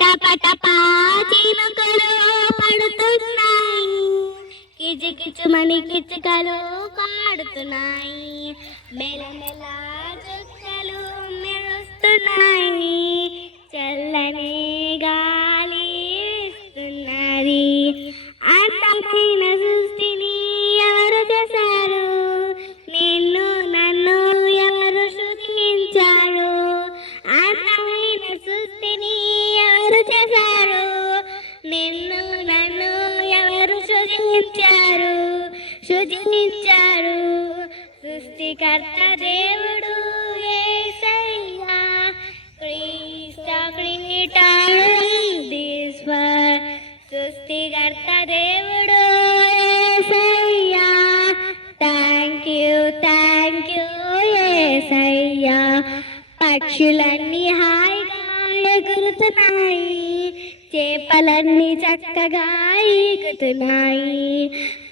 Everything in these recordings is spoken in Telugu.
టప టపా చినుకులు పడుతున్నాయి, కిచకిచమని కిచకలు పాడుతున్నాయి, మెలమెల చుక్కలు మెరుస్తున్నాయి, చల్లని గాలి వీస్తున్నది. అందమైన సృష్టిని ఎవరు చేశారు? నిన్ను నన్ను ఎవరు సృజించారు? అందమైన సృష్టిని ఎవరు చేశారు? నిన్ను నన్ను ఎవరు సృజించారు? సృష్టికర్త దేవుడు యేసయ్యా, క్రియేటర్ దిస్ వరల్డ్. సృష్టికర్త దేవుడు యేసయ్యా, థ్యాంక్ యూ యేసయ్యా. పక్షులన్నీ హాయిగా ఎగురుతున్నాయి, చేపలన్నీ చక్కగా ఈగుతున్నాయి,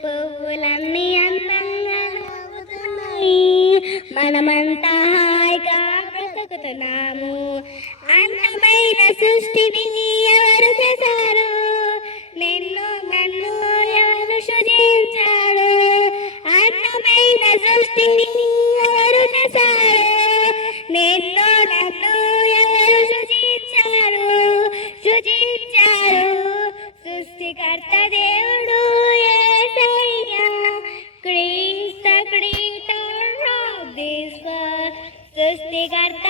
పువ్వులన్నీ అందంగా నవ్వుతున్నాయి, మనమంతా హాయిగా బ్రతుకుతున్నాము. అందమైన సృష్టిని ఎవరు చేశారు? నిన్ను నన్ను ఎవరు సృజించారు? అందమైన సృష్టిని ఎవరు చేశారు? నిన్ను నన్ను ఎవరు సృజించారు? సృష్టికర్త దేవుడు యేసయ్యా, క్రీస్తు క్రియేటర్ ఆఫ్ దిస్ వరల్డ్. సృష్టికర్త